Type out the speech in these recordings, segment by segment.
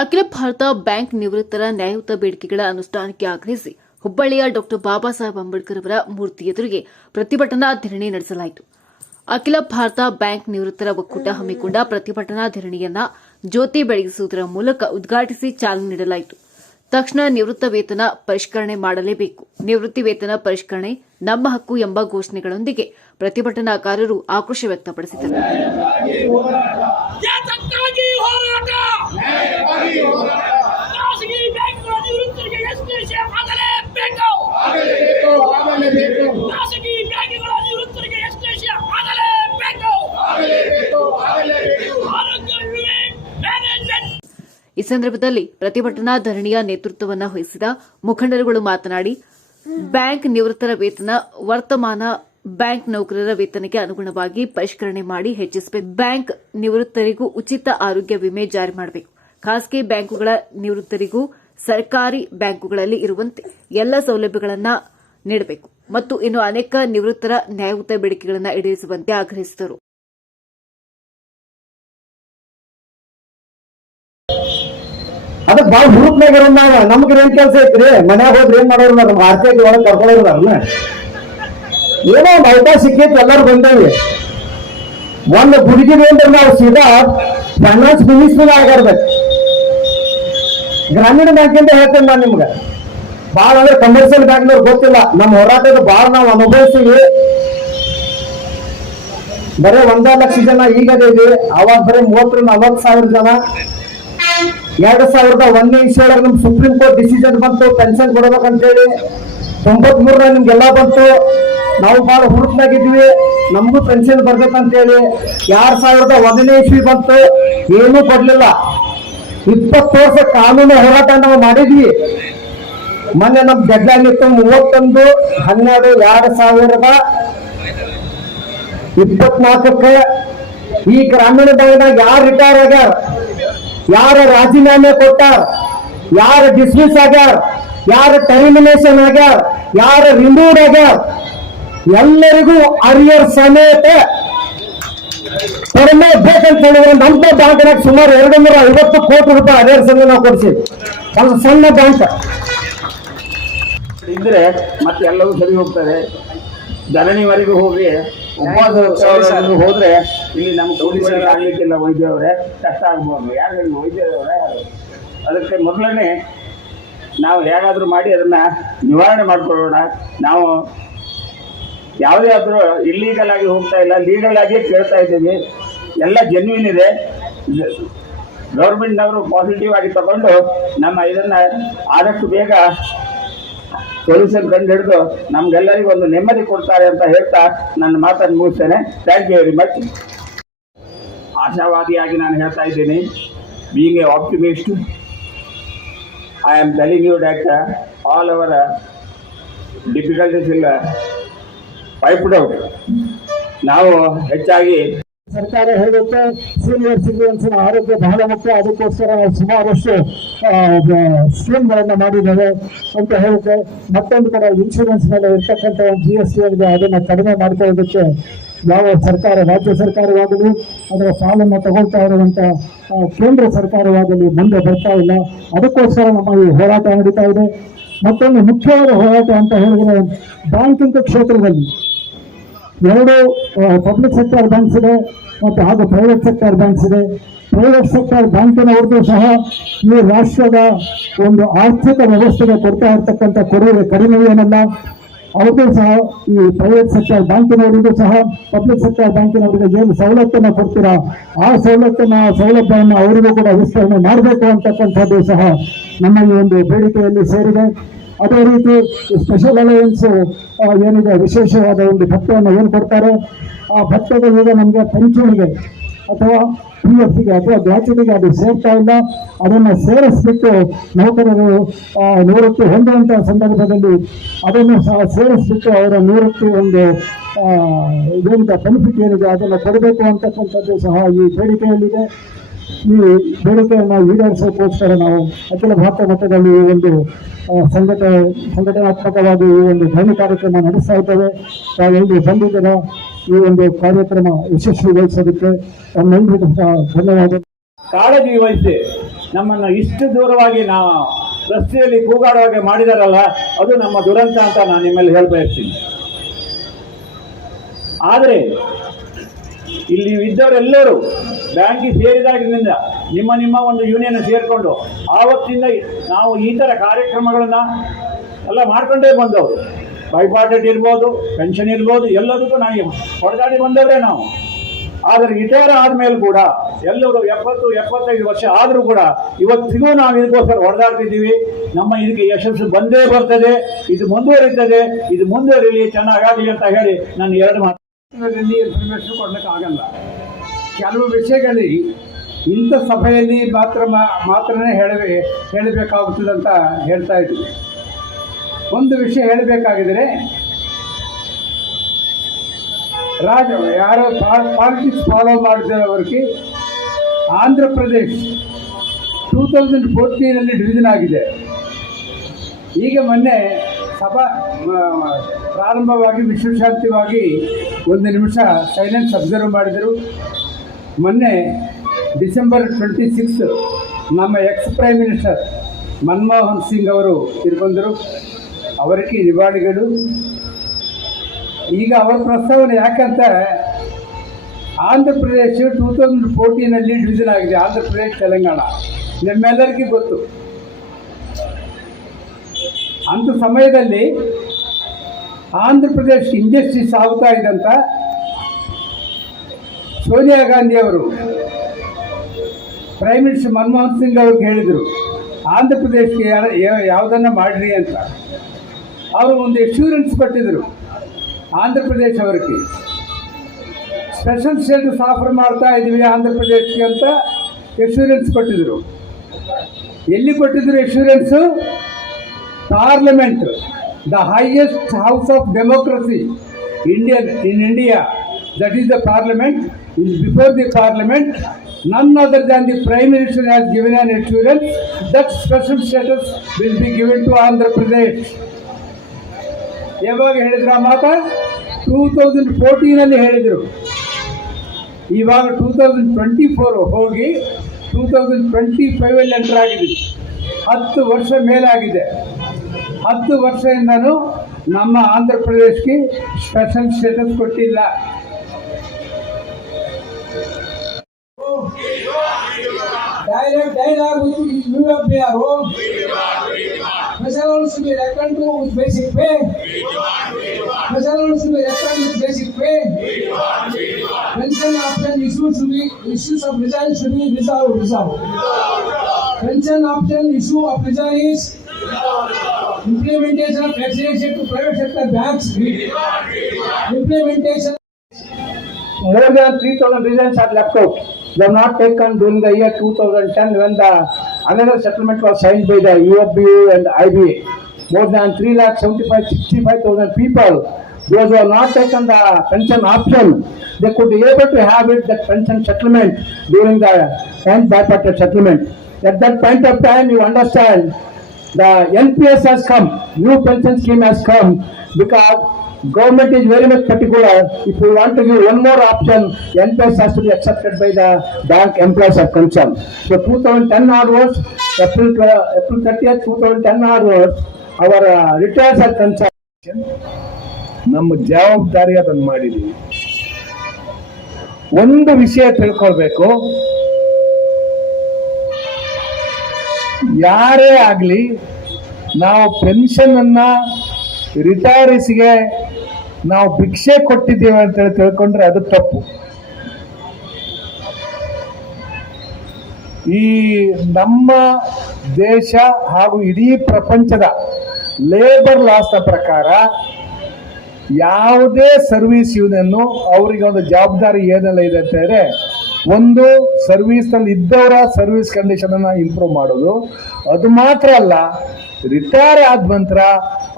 ಅಖಿಲ ಭಾರತ ಬ್ಯಾಂಕ್ ನಿವೃತ್ತರ ನ್ಯಾಯಯುತ ಬೇಡಿಕೆಗಳ ಅನುಷ್ಠಾನಕ್ಕೆ ಆಗ್ರಹಿಸಿ ಹುಬ್ಬಳ್ಳಿಯ ಡಾ ಬಾಬಾ ಸಾಹೇಬ್ ಅಂಬೇಡ್ಕರ್ ಅವರ ಮೂರ್ತಿ ಎದುರಿಗೆ ಪ್ರತಿಭಟನಾ ಧರಣಿ ನಡೆಸಲಾಯಿತು. ಅಖಿಲ ಭಾರತ ಬ್ಯಾಂಕ್ ನಿವೃತ್ತರ ಒಕ್ಕೂಟ ಹಮ್ಮಿಕೊಂಡ ಪ್ರತಿಭಟನಾ ಧರಣಿಯನ್ನ ಜ್ಯೋತಿ ಬೆಳಗಿಸುವುದರ ಮೂಲಕ ಉದ್ಘಾಟಿಸಿ ಚಾಲನೆ ನೀಡಲಾಯಿತು. ತಕ್ಷಣ ನಿವೃತ್ತ ವೇತನ ಪರಿಷ್ಕರಣೆ ಮಾಡಲೇಬೇಕು, ನಿವೃತ್ತಿ ವೇತನ ಪರಿಷ್ಕರಣೆ ನಮ್ಮ ಹಕ್ಕು ಎಂಬ ಘೋಷಣೆಗಳೊಂದಿಗೆ ಪ್ರತಿಭಟನಾಕಾರರು ಆಕ್ರೋಶ ವ್ಯಕ್ತಪಡಿಸಿದರು. ಈ ಸಂದರ್ಭದಲ್ಲಿ ಪ್ರತಿಭಟನಾ ಧರಣಿಯ ನೇತೃತ್ವವನ್ನು ವಹಿಸಿದ ಮುಖಂಡರುಗಳು ಮಾತನಾಡಿ, ಬ್ಯಾಂಕ್ ನಿವೃತ್ತರ ವೇತನ ವರ್ತಮಾನ ಬ್ಯಾಂಕ್ ನೌಕರರ ವೇತನಕ್ಕೆ ಅನುಗುಣವಾಗಿ ಪರಿಷ್ಕರಣೆ ಮಾಡಿ ಹೆಚ್ಚಿಸಬೇಕು. ಬ್ಯಾಂಕ್ ನಿವೃತ್ತರಿಗೂ ಉಚಿತ ಆರೋಗ್ಯ ವಿಮೆ ಜಾರಿ ಮಾಡಬೇಕು. ಖಾಸಗಿ ಬ್ಯಾಂಕುಗಳ ನಿವೃತ್ತರಿಗೂ ಸರ್ಕಾರಿ ಬ್ಯಾಂಕುಗಳಲ್ಲಿ ಇರುವಂತೆ ಎಲ್ಲ ಸೌಲಭ್ಯಗಳನ್ನು ನೀಡಬೇಕು ಮತ್ತು ಇನ್ನು ಅನೇಕ ನಿವೃತ್ತರ ನ್ಯಾಯಯುತ ಬೇಡಿಕೆಗಳನ್ನು ಈಡೇರಿಸುವಂತೆ ಆಗ್ರಹಿಸಿದರು. ಅದಕ್ಕೆ ಬಾಳ ಹುರುಪ್ನಾಗ ನಮ್ಗೆ ಏನ್ ಕೆಲಸ ಐತ್ರಿ, ಮನ್ಯಾಗ ಹೋದ್ರೆ ಏನ್ ಮಾಡೋರು ನಮ್ಮ ಆರ್ಥಿಕ ಒಳಗೆ ಕರ್ಕೊಳ್ಳೋರಲ್ಲ. ಏನೋ ಒಂದು ಅವಕಾಶ ಸಿಕ್ಕೈತಿ, ಎಲ್ಲರೂ ಬಂದೇವಿ. ಒಂದು ಹುಡುಗಿ ಅಂದ್ರೆ ನಾವು ಸೀದಾ ಫೈನಾನ್ಸ್ ಮಿನಿಸ್ಟರ್ ಆಗಿರ್ಬೇಕು. ಗ್ರಾಮೀಣ ಬ್ಯಾಂಕಿಂದ ಹೇಳ್ತೇನೆ ನಾನು ನಿಮ್ಗೆ. ಭಾಳ ಅಂದ್ರೆ ಕಮರ್ಷಿಯಲ್ ಬ್ಯಾಂಕ್ನವ್ರು ಗೊತ್ತಿಲ್ಲ. ನಮ್ಮ ಹೋರಾಟದ ಭಾಳ ನಾವು ಅನುಭವಿಸ್ತೀವಿ. ಬರೀ 1 ಲಕ್ಷ ಜನ ಈಗ ಅದೇವಿ, ಅವಾಗ ಬರೀ 30,000-40,000 ಜನ. 2001ನೇ ಇಸ್ವಿಯೊಳಗೆ ನಮ್ ಸುಪ್ರೀಂ ಕೋರ್ಟ್ ಡಿಸಿಷನ್ ಬಂತು, ಪೆನ್ಷನ್ ಕೊಡ್ಬೇಕಂತೇಳಿ. 93 ನಿಮ್ಗೆಲ್ಲ ಬಂತು. ನಾವು ಬಹಳ ಹುರುಪ್ನಾಗಿದ್ವಿ, ನಮಗೂ ಪೆನ್ಷನ್ ಬರ್ಬೇಕಂತೇಳಿ. 2001ನೇ ಇಸ್ವಿ ಬಂತು, ಏನೂ ಕೊಡ್ಲಿಲ್ಲ. 20 ವರ್ಷ ಕಾನೂನು ಹೋರಾಟ ನಾವು ಮಾಡಿದ್ವಿ. ಮೊನ್ನೆ ನಮ್ ಡೆಡ್ಲೈನ್ ಇತ್ತು 31/12/2024. ಈ ಗ್ರಾಮೀಣ ಬ್ಯಾಂಕ್ನಾಗ ಯಾರು ರಿಟೈರ್ ಆಗ್ಯಾರ, ಯಾರ ರಾಜೀನಾಮೆ ಕೊಟ್ಟಾರ, ಯಾರ ಡಿಸ್ಮಿಸ್ ಆಗ್ಯಾರ, ಯಾರ ಟರ್ಮಿನೇಷನ್ ಆಗ್ಯಾರ, ಯಾರ ರಿಮೂವ್ ಆಗ್ಯಾರ, ಎಲ್ಲರಿಗೂ ಅರಿಯರ್ ಸಮೇತ ಬೇಕಂತ ಹೇಳಿದ್ರೆ ನಮ್ಮ ಬ್ಯಾಂಕ್ನಾಗ ಸುಮಾರು 250 ಕೋಟಿ ರೂಪಾಯಿ ಅರಿಯರ್ ಸಮೇತ ನಾವು ಕೊಡಿಸಿ. ಒಂದು ಸಣ್ಣ ಬ್ಯಾಂಕ್ ಇದ್ರೆ ಮತ್ತೆ ಎಲ್ಲವೂ ಸರಿ ಹೋಗ್ತದೆ. ಧರಣಿವರೆಗೂ ಹೋಗಿ ಉಪವಾಸ ಹೋದ್ರೆ ಇಲ್ಲಿ ನಮ್ಮ ಪೊಲೀಸರಿಗೆ ಆಗ್ಲಿಕ್ಕಿಲ್ಲ. ವೈದ್ಯರವರೇ ಕಷ್ಟ ಆಗ್ಬೋದು. ಯಾರು ವೈದ್ಯರವರೇ ಯಾರು? ಅದಕ್ಕೆ ಮೊದಲನೇ ನಾವು ಹೇಗಾದ್ರೂ ಮಾಡಿ ಅದನ್ನ ನಿವಾರಣೆ ಮಾಡ್ಕೊಳ್ಳೋಣ. ನಾವು ಯಾವುದೇ ಆದ್ರೂ ಇಲ್ಲೀಗಲ್ ಆಗಿ ಹೋಗ್ತಾ ಇಲ್ಲ, ಲೀಗಲ್ ಆಗಿ ಕೇಳ್ತಾ ಇದ್ದೀವಿ. ಎಲ್ಲ ಜೆನ್ಯೂನ್ ಇದೆ. ಗೌರ್ಮೆಂಟ್ನವರು ಪಾಸಿಟಿವ್ ಆಗಿ ತಗೊಂಡು ನಮ್ಮ ಇದನ್ನ ಆದಷ್ಟು ಬೇಗ ಸೊಲ್ಯೂಷನ್ ಕಂಡು ಹಿಡಿದು ನಮ್ಗೆಲ್ಲರಿಗೂ ಒಂದು ನೆಮ್ಮದಿ ಕೊಡ್ತಾರೆ ಅಂತ ಹೇಳ್ತಾ ನನ್ನ ಮಾತನ್ನು ಮುಗಿಸ್ತೇನೆ. Thank you very much. ಆಶಾವಾದಿಯಾಗಿ ನಾನು ಹೇಳ್ತಾ ಇದ್ದೀನಿ, being a optimist, I am telling you that all our difficulties ಇಲ್ಲ ವೈಪ್ಡ್ ಔಟ್. ನಾವು ಹೆಚ್ಚಾಗಿ ಸರ್ಕಾರ ಹೇಳುತ್ತೆ ಸೀನಿಯರ್ ಸಿಟಿಜನ್ಸ್ನ ಆರೋಗ್ಯ ಬಹಳ ಮುಖ್ಯ, ಅದಕ್ಕೋಸ್ಕರ ಸುಮಾರಷ್ಟು ಸ್ಕೀಮ್ಗಳನ್ನು ಮಾಡಿದ್ದೇವೆ ಅಂತ ಹೇಳುತ್ತೆ. ಮತ್ತೊಂದು ಕಡೆ ಇನ್ಶೂರೆನ್ಸ್ ಮೇಲೆ ಇರ್ತಕ್ಕಂಥ GST ಏನಿದೆ ಅದನ್ನು ಕಡಿಮೆ ಮಾಡ್ಕೊಳ್ಳೋದಕ್ಕೆ ಯಾವ ಸರ್ಕಾರ, ರಾಜ್ಯ ಸರ್ಕಾರವಾಗಲಿ ಅದರ ಪಾಲನ್ನು ತಗೊಳ್ತಾ ಇರುವಂಥ ಕೇಂದ್ರ ಸರ್ಕಾರವಾಗಲಿ ಮುಂದೆ ಬರ್ತಾ ಇಲ್ಲ. ಅದಕ್ಕೋಸ್ಕರ ನಮ್ಮ ಈ ಹೋರಾಟ ನಡೀತಾ ಇದೆ. ಮತ್ತೊಂದು ಮುಖ್ಯವಾದ ಹೋರಾಟ ಅಂತ ಹೇಳಿದ್ರೆ, ಬ್ಯಾಂಕಿಂಗ್ ಕ್ಷೇತ್ರದಲ್ಲಿ 2 ಪಬ್ಲಿಕ್ ಸೆಕ್ಟರ್ ಬ್ಯಾಂಕ್ಸ್ ಇದೆ ಮತ್ತು ಹಾಗೂ ಪ್ರೈವೇಟ್ ಸೆಕ್ಟರ್ ಬ್ಯಾಂಕ್ಸ್ ಇದೆ. ಪ್ರೈವೇಟ್ ಸೆಕ್ಟರ್ ಬ್ಯಾಂಕಿನವ್ರದ್ದು ಸಹ ಈ ರಾಷ್ಟ್ರದ ಒಂದು ಆರ್ಥಿಕ ವ್ಯವಸ್ಥೆಗೆ ಕೊಡ್ತಾ ಇರ್ತಕ್ಕಂಥ ಕೊಡುಗೆ ಕಡಿಮೆ ಏನಲ್ಲ. ಅವ್ರಿಗೂ ಸಹ ಈ ಪ್ರೈವೇಟ್ ಸೆಕ್ಟರ್ ಬ್ಯಾಂಕಿನವರಿಗೂ ಸಹ ಪಬ್ಲಿಕ್ ಸೆಕ್ಟರ್ ಬ್ಯಾಂಕಿನವರಿಗೆ ಏನು ಸವಲತ್ತನ್ನು ಕೊಡ್ತೀರಾ ಆ ಸೌಲಭ್ಯವನ್ನು ಅವರಿಗೂ ಕೂಡ ವಿಸ್ತರಣೆ ಮಾಡಬೇಕು ಅಂತಕ್ಕಂಥದ್ದು ಸಹ ನಮ್ಮ ಈ ಒಂದು ಬೇಡಿಕೆಯಲ್ಲಿ ಸೇರಿದೆ. ಅದೇ ರೀತಿ ಸ್ಪೆಷಲ್ ಅಲವೆನ್ಸ್ ಏನಿದೆ, ವಿಶೇಷವಾದ ಒಂದು ಭತ್ಯೆಯನ್ನು ಏನು ಕೊಡ್ತಾರೆ, ಆ ಭತ್ಯೆಗೆ ಈಗ ನಮಗೆ ಪೆನ್ಷನ್ಗೆ ಅಥವಾ PFಗೆ ಅಥವಾ ಗ್ರಾಚ್ಯುಟಿಗೆ ಅದು ಸೇರ್ತಾ ಇಲ್ಲ. ಅದನ್ನು ಸೇರಿಸ್ಬಿಟ್ಟು ನೌಕರರು ನಿವೃತ್ತಿ ಹೊಂದುವಂತಹ ಸಂದರ್ಭದಲ್ಲಿ ಅದನ್ನು ಸಹ ಸೇರಿಸ್ಬಿಟ್ಟು ಅವರ ನಿವೃತ್ತಿ ಒಂದು ಏನಿದೆ ಬೆನಿಫಿಟ್ ಏನಿದೆ ಅದನ್ನು ಕೊಡಬೇಕು ಅಂತಕ್ಕಂಥದ್ದು ಸಹ ಈ ಬೇಡಿಕೆಯಲ್ಲಿದೆ. ಈ ಬೇಡಿಕೆಯನ್ನು ಈಡೇರಿಸೋಕ್ಕೋಸ್ಕರ ನಾವು ಅಖಿಲ ಭಾರತ ಮಟ್ಟದಲ್ಲಿ ಈ ಒಂದು ಸಂಘಟನಾತ್ಮಕವಾಗಿ ಈ ಒಂದು ಧರಣಿ ಕಾರ್ಯಕ್ರಮ ನಡೆಸ್ತಾ ಇದ್ದೇವೆ. ತಾವೆಲ್ಲರೂ ಬಂದಿದ್ದೀರ ಈ ಒಂದು ಕಾರ್ಯಕ್ರಮ ಯಶಸ್ವಿಗೊಳಿಸೋದಕ್ಕೆ ತಮ್ಮೆಲ್ಲರಿಗೂ ಧನ್ಯವಾದ. ಕಾಳಜಿ ವಹಿಸಿ ನಮ್ಮನ್ನು ಇಷ್ಟು ದೂರವಾಗಿ ನಾವು ರಸ್ತೆಯಲ್ಲಿ ಕೂಗಾಡುವಾಗೆ ಮಾಡಿದಾರಲ್ಲ, ಅದು ನಮ್ಮ ದುರಂತ ಅಂತ ನಾನು ನಿಮ್ಮಲ್ಲಿ ಹೇಳ್ಬಯಸ್ತೀನಿ. ಆದರೆ ಇಲ್ಲಿ ಇದ್ದವರೆಲ್ಲರೂ ಬ್ಯಾಂಕಿಗೆ ಸೇರಿದಾಗಿನಿಂದ ನಿಮ್ಮ ಒಂದು ಯೂನಿಯನ್ ಸೇರಿಕೊಂಡು ಆವತ್ತಿಂದ ನಾವು ಈ ಥರ ಕಾರ್ಯಕ್ರಮಗಳನ್ನು ಎಲ್ಲ ಮಾಡ್ಕೊಂಡೇ ಬಂದವರು. ಬೈಪಾಟೆಟ್ ಇರ್ಬೋದು, ಪೆನ್ಷನ್ ಇರ್ಬೋದು, ಎಲ್ಲದಕ್ಕೂ ನಾವು ಹೊಡೆದಾಡಿ ಬಂದವರೇ ನಾವು. ಆದರೆ ರಿಟೈರ್ ಆದಮೇಲೆ ಕೂಡ ಎಲ್ಲರೂ 70-75 ವರ್ಷ ಆದರೂ ಕೂಡ ಇವತ್ತಿಗೂ ನಾವು ಇದಕ್ಕೋಸ್ಕರ ಹೊಡೆದಾಡ್ತಿದ್ದೀವಿ. ನಮ್ಮ ಇದಕ್ಕೆ ಯಶಸ್ಸು ಬಂದೇ ಬರ್ತದೆ, ಇದು ಮುಂದುವರಿತದೆ, ಇದು ಮುಂದುವರಿಲಿ, ಚೆನ್ನಾಗಾಗಲಿ ಅಂತ ಹೇಳಿ ನಾನು 2 ಮಾತು ಇನ್ಫಾರ್ಮೇಶನ್ ಕೊಡ್ಲಿಕ್ಕೆ ಆಗಲ್ಲ. ಕೆಲವು ವಿಷಯಗಳಲ್ಲಿ ಇಂಥ ಸಭೆಯಲ್ಲಿ ಮಾತ್ರನೇ ಹೇಳಬೇಕಾಗುತ್ತದೆ ಅಂತ ಹೇಳ್ತಾ ಇದ್ವಿ. ಒಂದು ವಿಷಯ ಹೇಳಬೇಕಾಗಿದ್ರೆ, ಯಾರೋ ಪಾಲಿಟಿಕ್ಸ್ ಫಾಲೋ ಮಾಡಿದವರಿಗೆ ಆಂಧ್ರ ಪ್ರದೇಶ್ 2014 ಡಿವಿಷನ್ ಆಗಿದೆ. ಈಗ ಮೊನ್ನೆ ಸಭಾ ಪ್ರಾರಂಭವಾಗಿ ವಿಶ್ವಶಾಂತಿವಾಗಿ 1 ನಿಮಿಷ ಸೈಲೆನ್ಸ್ ಅಬ್ಸರ್ವ್ ಮಾಡಿದರು. ಮೊನ್ನೆ ಡಿಸೆಂಬರ್ 26 ನಮ್ಮ X prime minister Manmohan Singh ಅವರು ತೀರ್ಕೊಂಡರು. ಅವರಿಗೆ ನಿವಾಳಿಗಳು. ಈಗ ಅವರ ಪ್ರಸ್ತಾವನೆ ಯಾಕಂತ, ಆಂಧ್ರ ಪ್ರದೇಶ 2014 ಡಿವಿಷನ್ ಆಗಿದೆ. ಆಂಧ್ರ ಪ್ರದೇಶ, ತೆಲಂಗಾಣ ನಿಮ್ಮೆಲ್ಲರಿಗೂ ಗೊತ್ತು. ಅಂಥ ಸಮಯದಲ್ಲಿ ಆಂಧ್ರ ಪ್ರದೇಶ ಇಂಜಸ್ಟಿಸ್ ಆಗ್ತಾ ಇದ್ದಂತ ಸೋನಿಯಾ ಗಾಂಧಿ ಅವರು ಪ್ರೈಮ್ ಮಿನಿಸ್ಟರ್ ಮನಮೋಹನ್ ಸಿಂಗ್ ಅವ್ರಿಗೆ ಹೇಳಿದರು, ಆಂಧ್ರ ಪ್ರದೇಶಕ್ಕೆ ಯಾವುದನ್ನು ಮಾಡಿರಿ ಅಂತ. ಅವರು ಒಂದು ಎಶ್ಯೂರೆನ್ಸ್ ಕೊಟ್ಟಿದ್ದರು ಆಂಧ್ರ ಪ್ರದೇಶ ಅವರಿಗೆ. ಸ್ಪೆಷಲ್ ಸ್ಟೇಟಸ್ ಆಫರ್ ಮಾಡ್ತಾ ಇದ್ದೀವಿ ಆಂಧ್ರ ಪ್ರದೇಶಕ್ಕೆ ಅಂತ ಎಶ್ಯೂರೆನ್ಸ್ ಕೊಟ್ಟಿದ್ದರು. ಎಲ್ಲಿ ಕೊಟ್ಟಿದ್ರು assurance? Parliament, the highest house of democracy in India, that is the parliament. Before the parliament, none other than the prime minister has given an assurance that special status will be given to Andhra Pradesh. ಯಾವಾಗ ಹೇಳಿದ್ರು ಆ ಮಾತ? 2014 ಹೇಳಿದರು. ಇವಾಗ 2024 ಹೋಗಿ 2025 enter ಆಗಿದೆ. 10 ವರ್ಷ ಮೇಲಾಗಿದೆ. 10 ವರ್ಷದಿಂದನೂ ನಮ್ಮ ಆಂಧ್ರ ಪ್ರದೇಶಕ್ಕೆ ಸ್ಪೆಷಲ್ ಸ್ಟೇಟಸ್ ಕೊಟ್ಟಿಲ್ಲ. Dialogue with UFBRO. Measures to be reckoned to with basic pay. Measures to be reckoned with basic pay. Pension option issues of resign should be resolved. Pension option issue of resign is implementation of taxation to private sector banks. Implementation. More than 3,000 reasons are left out. They have not taken during the year 2010 when another settlement was signed by the UFBU and IBA. More than 3,65,000 people, those who have not taken the pension option, they could be able to have that pension settlement during the 10th bipartite settlement. At that point of time, you understand, the NPS has come, new pension scheme has come, because government is very much particular. If you want to give one more option, NPS has to be accepted by the bank employees are concerned. So 2010 onwards, April 30th, 2010 onwards, our retirees are concerned. ನಮ್ಮ ಜವಾಬ್ದಾರಿ ಅದನ್ನು ಮಾಡಿದ್ದೀವಿ. ಒಂದು ವಿಷಯ ತಿಳ್ಕೊಳ್ಬೇಕು, ಯಾರೇ ಆಗಲಿ ನಾವು ಪೆನ್ಷನ್ ಅನ್ನ ರಿಟೈರೀಸ್ಗೆ ನಾವು ಭಿಕ್ಷೆ ಕೊಟ್ಟಿದ್ದೇವೆ ಅಂತೇಳಿ ತಿಳ್ಕೊಂಡ್ರೆ ಅದು ತಪ್ಪು. ಈ ನಮ್ಮ ದೇಶ ಹಾಗೂ ಇಡೀ ಪ್ರಪಂಚದ ಲೇಬರ್ ಲಾಸ್ನ ಪ್ರಕಾರ ಯಾವುದೇ ಸರ್ವಿಸ್ ಯೂನಿಯನ್ನು ಅವರಿಗೆ ಒಂದು ಜವಾಬ್ದಾರಿ ಏನೆಲ್ಲ ಇದೆ ಅಂತ ಹೇಳಿದ್ರೆ, ಒಂದು ಸರ್ವಿಸ್ನಲ್ಲಿ ಇದ್ದವರ ಸರ್ವಿಸ್ ಕಂಡೀಷನ್ ಅನ್ನ ಇಂಪ್ರೂವ್ ಮಾಡೋದು. ಅದು ಮಾತ್ರ ಅಲ್ಲ, ರಿಟೈರ್ ಆದ ನಂತರ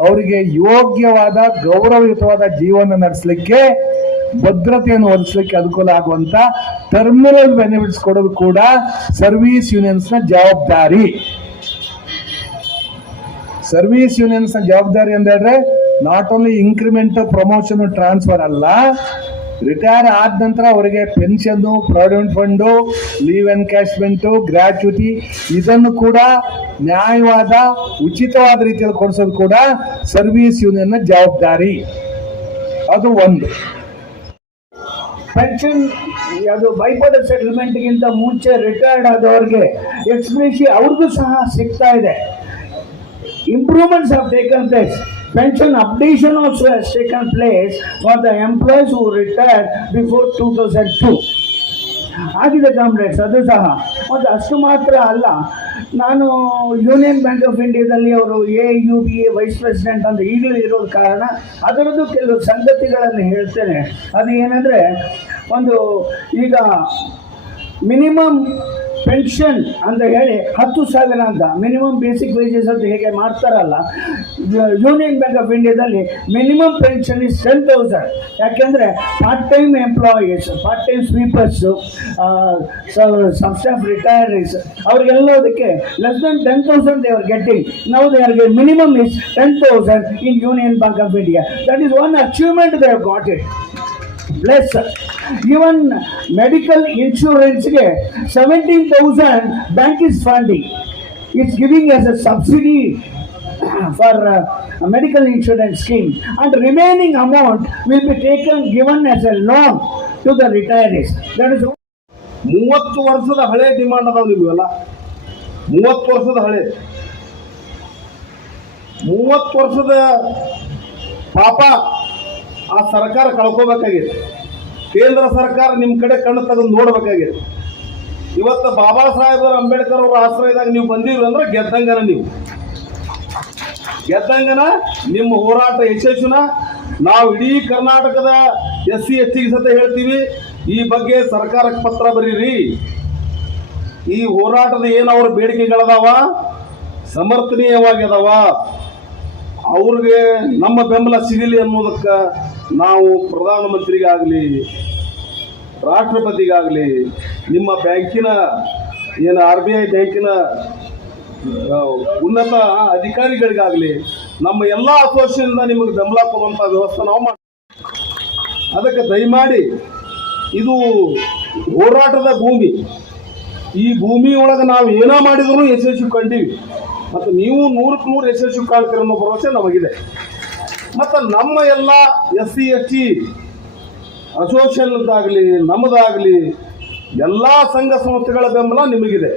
ಅವರಿಗೆ ಯೋಗ್ಯವಾದ ಗೌರವಯುತವಾದ ಜೀವನ ನಡೆಸಲಿಕ್ಕೆ, ಭದ್ರತೆಯನ್ನು ಒದಗಿಸಲಿಕ್ಕೆ ಅನುಕೂಲ ಆಗುವಂತ ಟರ್ಮಿನಲ್ ಬೆನಿಫಿಟ್ಸ್ ಕೊಡೋದು ಕೂಡ ಸರ್ವಿಸ್ ಯೂನಿಯನ್ಸ್ನ ಜವಾಬ್ದಾರಿ. ಸರ್ವಿಸ್ ಯೂನಿಯನ್ಸ್ನ ಜವಾಬ್ದಾರಿ ಅಂತ ಹೇಳಿದ್ರೆ not only increment, promotion, transfer ಅಲ್ಲ, ರಿಟೈರ್ ಆದ ನಂತರ ಅವರಿಗೆ pension, provident fund, leave encashment, gratuity ಇದನ್ನು ಕೂಡ ನ್ಯಾಯವಾದ ಉಚಿತವಾದ ರೀತಿಯಲ್ಲಿ ಕೊಡಿಸೋದು ಕೂಡ ಸರ್ವಿಸ್ ಯೂನಿಯನ್ನ ಜವಾಬ್ದಾರಿ. ಅದು ಒಂದು. ಪೆನ್ಷನ್ ಅದು ಬೈಪಾರ್ಟರ್ ಸೆಟಲ್ಮೆಂಟ್ಗಿಂತ ಮುಂಚೆ ರಿಟೈರ್ಡ್ ಆದವ್ರಿಗೆ ಎಕ್ಸ್ಪ್ರೆಸಿ ಅವ್ರಿಗೂ ಸಹ ಸಿಗ್ತಾ ಇದೆ. Improvements have taken place. Pension updation also has taken place for the employees who retired before 2002. ಆಗಿದೆ ಕಾಮ್ರೇಡ್ಸ್, ಅದು ಸಹ. ಮತ್ತು ಅಷ್ಟು ಮಾತ್ರ ಅಲ್ಲ, ನಾನು ಯೂನಿಯನ್ ಬ್ಯಾಂಕ್ ಆಫ್ ಇಂಡಿಯಾದಲ್ಲಿ ಅವರು AUBA ವೈಸ್ ಪ್ರೆಸಿಡೆಂಟ್ ಅಂತ ಈಗಲೂ ಇರೋದ ಕಾರಣ ಅದರದ್ದು ಕೆಲವು ಸಂಗತಿಗಳನ್ನು ಹೇಳ್ತೇನೆ. ಅದು ಏನಂದರೆ, ಒಂದು ಈಗ ಮಿನಿಮಮ್ ಪೆನ್ಷನ್ ಅಂತ ಹೇಳಿ 10,000 ಅಂತ ಮಿನಿಮಮ್ ಬೇಸಿಕ್ ವೇಜಸ್ ಅಂತ ಹೇಗೆ ಮಾಡ್ತಾರಲ್ಲ, ಯೂನಿಯನ್ ಬ್ಯಾಂಕ್ ಆಫ್ ಇಂಡಿಯಾದಲ್ಲಿ ಮಿನಿಮಮ್ ಪೆನ್ಷನ್ ಇಸ್ 10,000. ಯಾಕೆಂದರೆ part time employees, part time sweepers, sub staff retirees ಅವ್ರಿಗೆಲ್ಲದಕ್ಕೆ less than 10,000 they are getting. Now they are getting minimum is 10,000 in Union Bank of India. That is one achievement they have got it. Plus, even medical insurance 17,000 bank is funding. It's giving as a subsidy for a medical insurance scheme, and remaining amount will be given as a loan to the retirees. That is 30 ವರ್ಷದ ಹಳೆ demand ಅದಾವ ನಿಮಗೆಲ್ಲ. 30 ವರ್ಷದ ಹಳೆ, 30 ವರ್ಷದ ಪಾಪ ಆ ಸರ್ಕಾರ ಕಳ್ಕೋಬೇಕಾಗಿದೆ. ಕೇಂದ್ರ ಸರ್ಕಾರ ನಿಮ್ಮ ಕಡೆ ಕಣ್ಣು ತೆಗೆದು ನೋಡ್ಬೇಕಾಗಿದೆ. ಇವತ್ತು ಬಾಬಾ ಸಾಹೇಬ್ ಅಂಬೇಡ್ಕರ್ ಅವರ ಆಶ್ರಯದಾಗ ನೀವು ಬಂದಿರಿ ಅಂದ್ರೆ ಗೆದ್ದಂಗನ, ನೀವು ಗೆದ್ದಂಗನ. ನಿಮ್ಮ ಹೋರಾಟ ಯಶಸ್ವಿನ ನಾವು ಇಡೀ ಕರ್ನಾಟಕದ SC ST ಸತ ಹೇಳ್ತೀವಿ. ಈ ಬಗ್ಗೆ ಸರ್ಕಾರಕ್ಕೆ ಪತ್ರ ಬರೀರಿ. ಈ ಹೋರಾಟದ ಏನು ಅವ್ರ ಬೇಡಿಕೆಗಳದಾವ ಸಮರ್ಥನೀಯವಾಗ್ಯದಾವ, ಅವ್ರಿಗೆ ನಮ್ಮ ಬೆಂಬಲ ಸಿಗಲಿ ಅನ್ನೋದಕ್ಕೆ ನಾವು ಪ್ರಧಾನಮಂತ್ರಿಗಾಗಲಿ, ರಾಷ್ಟ್ರಪತಿಗಾಗಲಿ, ನಿಮ್ಮ ಬ್ಯಾಂಕಿನ ಏನು RBI ಬ್ಯಾಂಕಿನ ಉನ್ನತ ಅಧಿಕಾರಿಗಳಿಗಾಗಲಿ, ನಮ್ಮ ಎಲ್ಲ ಅಸೋಸಿಯೇಷನ್ನಿಂದ ನಿಮಗೆ ಬೆಂಬಲ ಕೊಡುವಂಥ ವ್ಯವಸ್ಥೆ ನಾವು ಮಾಡಿ. ಅದಕ್ಕೆ ದಯಮಾಡಿ, ಇದು ಹೋರಾಟದ ಭೂಮಿ. ಈ ಭೂಮಿ ಒಳಗೆ ನಾವು ಏನೋ ಮಾಡಿದ್ರು ಯಶಸ್ವಿ ಕಂಡೀವಿ, ಮತ್ತು ನೀವು 100ಕ್ಕೆ 100 ಯಶಸ್ವಿ ಕಾಣ್ತೀರ ಅನ್ನೋ ಭರವಸೆ ನಮಗಿದೆ. ಮತ್ತು ನಮ್ಮ ಎಲ್ಲ SC ST ಅಸೋಸಿಯೇಷನ್ದಾಗಲಿ, ನಮ್ಮದಾಗಲಿ ಎಲ್ಲ ಸಂಘ ಸಂಸ್ಥೆಗಳ ಬೆಂಬಲ ನಿಮಗಿದೆ.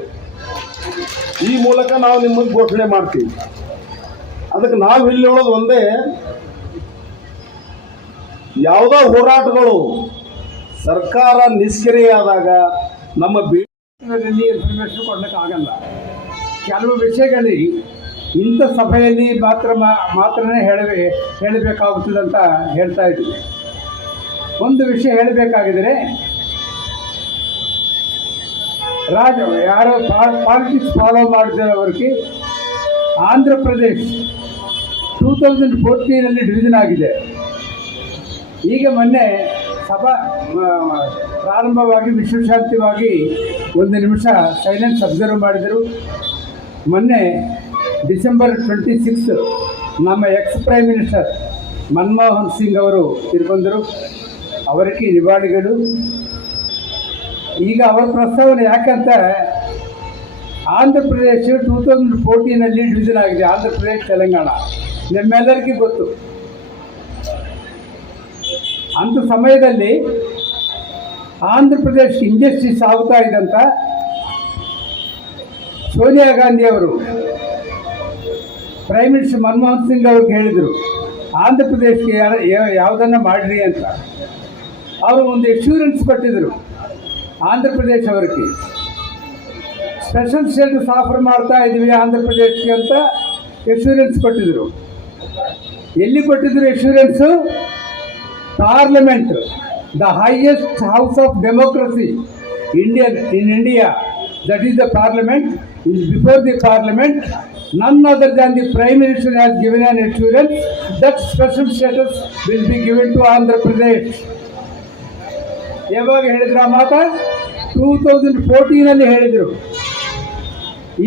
ಈ ಮೂಲಕ ನಾವು ನಿಮಗೆ ಘೋಷಣೆ ಮಾಡ್ತೀವಿ. ಅದಕ್ಕೆ ನಾವು ಇಲ್ಲಿ ಹೇಳೋದು ಒಂದೇ, ಯಾವುದೋ ಹೋರಾಟಗಳು ಸರ್ಕಾರ ನಿಷ್ಕ್ರಿಯಾದಾಗ ನಮ್ಮ ಇನ್ಫಾರ್ಮೇಷನ್ ಕೊಡ್ಲಿಕ್ಕೆ ಆಗಲ್ಲ. ಕೆಲವು ವಿಷಯಗಳಲ್ಲಿ ಇಂಥ ಸಭೆಯಲ್ಲಿ ಮಾತ್ರನೇ ಹೇಳಬೇಕಾಗುತ್ತದೆ ಅಂತ ಹೇಳ್ತಾ ಇದ್ದೀವಿ. ಒಂದು ವಿಷಯ ಹೇಳಬೇಕಾಗಿದ್ರೆ, ಯಾರೋ ಪಾಲಿಟಿಕ್ಸ್ ಫಾಲೋ ಮಾಡಿದವರಿಗೆ ಆಂಧ್ರ ಪ್ರದೇಶ್ 2014 ಡಿವಿಷನ್ ಆಗಿದೆ. ಈಗ ಮೊನ್ನೆ ಸಭಾ ಪ್ರಾರಂಭವಾಗಿ ವಿಶ್ವಶಾಂತಿವಾಗಿ 1 ನಿಮಿಷ ಸೈಲೆನ್ಸ್ ಅಬ್ಸರ್ವ್ ಮಾಡಿದರು. ಮೊನ್ನೆ ಡಿಸೆಂಬರ್ 26 ನಮ್ಮ ಪ್ರೈಮ್ ಮಿನಿಸ್ಟರ್ ಮನಮೋಹನ್ ಸಿಂಗ್ ಅವರು ತೀರ್ಕೊಂಡರು. ಅವರಿಗೆ ನಿವಾಳಿಗಳು. ಈಗ ಅವರ ಪ್ರಸ್ತಾವನೆ ಯಾಕಂತ, ಆಂಧ್ರ ಪ್ರದೇಶ 2014 ಡಿವಿಷನ್ ಆಗಿದೆ. ಆಂಧ್ರ ಪ್ರದೇಶ, ತೆಲಂಗಾಣ ನಿಮ್ಮೆಲ್ಲರಿಗೂ ಗೊತ್ತು. ಅಂಥ ಸಮಯದಲ್ಲಿ ಆಂಧ್ರ ಪ್ರದೇಶ ಇಂಜಸ್ಟಿಸ್ ಆಗ್ತಾ ಇದ್ದಂತ ಸೋನಿಯಾ ಗಾಂಧಿ ಅವರು ಪ್ರೈಮ್ ಮಿನಿಸ್ಟರ್ ಮನಮೋಹನ್ ಸಿಂಗ್ ಅವ್ರಿಗೆ ಹೇಳಿದರು, ಆಂಧ್ರ ಪ್ರದೇಶಕ್ಕೆ ಯಾವುದನ್ನು ಮಾಡಿರಿ ಅಂತ. ಅವರು ಒಂದು ಎಶ್ಯೂರೆನ್ಸ್ ಕೊಟ್ಟಿದ್ದರು ಆಂಧ್ರ ಪ್ರದೇಶ ಅವರಿಗೆ. ಸ್ಪೆಷಲ್ ಸ್ಟೇಟಸ್ ಆಫರ್ ಮಾಡ್ತಾ ಇದ್ದೀವಿ ಆಂಧ್ರ ಪ್ರದೇಶಕ್ಕೆ ಅಂತ ಎಶ್ಯೂರೆನ್ಸ್ ಕೊಟ್ಟಿದ್ದರು. ಎಲ್ಲಿ ಕೊಟ್ಟಿದ್ರು assurance? Parliament, the highest house of democracy in India, that is the parliament. Before the parliament, none other than the Prime Minister has given an assurance that special status will be given to Andhra Pradesh. ಯಾವಾಗ ಹೇಳಿದ್ರು ಆ ಮಾತ? 2014 ಹೇಳಿದರು.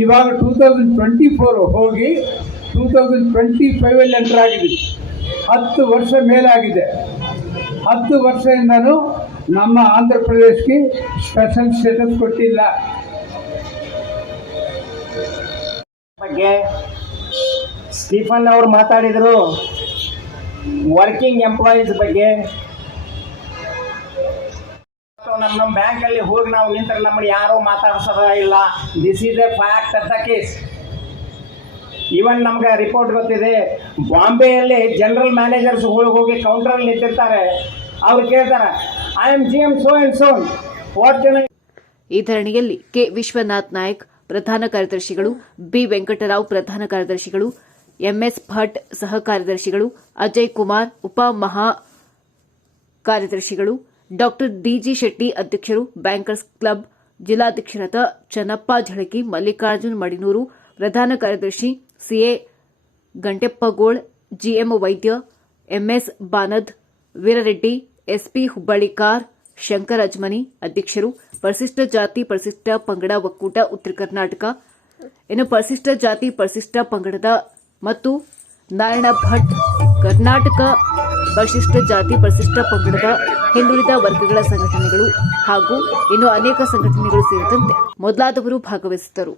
ಇವಾಗ 2024 ಹೋಗಿ 2025 enter ಆಗಿದೆ. 10 ವರ್ಷ ಮೇಲಾಗಿದೆ. 10 ವರ್ಷದಿಂದನೂ ನಮ್ಮ ಆಂಧ್ರ ಪ್ರದೇಶಕ್ಕೆ ಸ್ಪೆಷಲ್ ಸ್ಟೇಟಸ್ ಕೊಟ್ಟಿಲ್ಲ. ಬಗ್ಗೆ ಸ್ಟೀಫನ್ ಅವರು ಮಾತಾಡಿದರು. ವರ್ಕಿಂಗ್ ಎಂಪ್ಲಾಯೀಸ್ ಬಗ್ಗೆ ನಮ್ಮ ಬ್ಯಾಂಕಲ್ಲಿ ಹೋಗಿ ನಾವು ನಿಂತರೆ ನಮ್ಮನ್ನು ಯಾರೂ ಮಾತಾಡ್ಸೋದ ಇಲ್ಲ. This is A fact of the case. Even ನಮ್ಗೆ ರಿಪೋರ್ಟ್ ಗೊತ್ತಿದೆ, ಬಾಂಬೆಯಲ್ಲಿ ಜನರಲ್ ಮ್ಯಾನೇಜರ್ಸ್ ಹೋಗಿ ಕೌಂಟ್ರಲ್ಲಿ ನಿಂತಿರ್ತಾರೆ. ಅವ್ರು ಕೇಳ್ತಾರೆ, I am GM so and so, what can I. ಈ ಧರಣಿಯಲ್ಲಿ ಕೆ ವಿಶ್ವನಾಥ್ ನಾಯಕ್ ಪ್ರಧಾನ ಕಾರ್ಯದರ್ಶಿಗಳು, ಬಿ ವೆಂಕಟರಾವ್ ಪ್ರಧಾನ ಕಾರ್ಯದರ್ಶಿಗಳು, ಎಂಎಸ್ ಭಟ್ ಸಹ ಕಾರ್ಯದರ್ಶಿಗಳು, ಅಜಯ್ ಕುಮಾರ್ ಉಪ ಮಹಾ ಕಾರ್ಯದರ್ಶಿಗಳು, ಡಾ ಡಿಜಿ ಶೆಟ್ಟಿ ಅಧ್ಯಕ್ಷರು, ಬ್ಯಾಂಕರ್ಸ್ ಕ್ಲಬ್ ಜಿಲ್ಲಾಧ್ಯಕ್ಷರಾದ ಚನ್ನಪ್ಪ ಝಳಕಿ, ಮಲ್ಲಿಕಾರ್ಜುನ್ ಮಡಿನೂರು ಪ್ರಧಾನ ಕಾರ್ಯದರ್ಶಿ, ಸಿಎ ಗಂಟೆಪ್ಪಗೋಳ್, ಜಿಎಂ ವೈದ್ಯ, ಎಂಎಸ್ ಬಾನದ್, ವೀರರೆಡ್ಡಿ, ಎಸ್ಪಿ ಹುಬ್ಬಳ್ಳಿಕಾರ್, ಶಂಕರ್ ಅಜ್ಮನಿ ಅಧ್ಯಕ್ಷರು, ಪರಿಶಿಷ್ಟ ಜಾತಿ ಪರಿಶಿಷ್ಟ ಪಂಗಡ ಒಕ್ಕೂಟ ಉತ್ತರ ಕರ್ನಾಟಕ, ಇನ್ನು ಪರಿಶಿಷ್ಟ ಜಾತಿ ಪರಿಶಿಷ್ಟ ಪಂಗಡದ ಮತ್ತು ನಾರಾಯಣ ಭಟ್ ಕರ್ನಾಟಕ ಪರಿಶಿಷ್ಟ ಜಾತಿ ಪರಿಶಿಷ್ಟ ಪಂಗಡದ ಹಿಂದುಳಿದ ವರ್ಗಗಳ ಸಂಘಟನೆಗಳು ಹಾಗೂ ಇನ್ನು ಅನೇಕ ಸಂಘಟನೆಗಳು ಸೇರಿದಂತೆ ಮೊದಲಾದವರು ಭಾಗವಹಿಸಿದ್ದರು.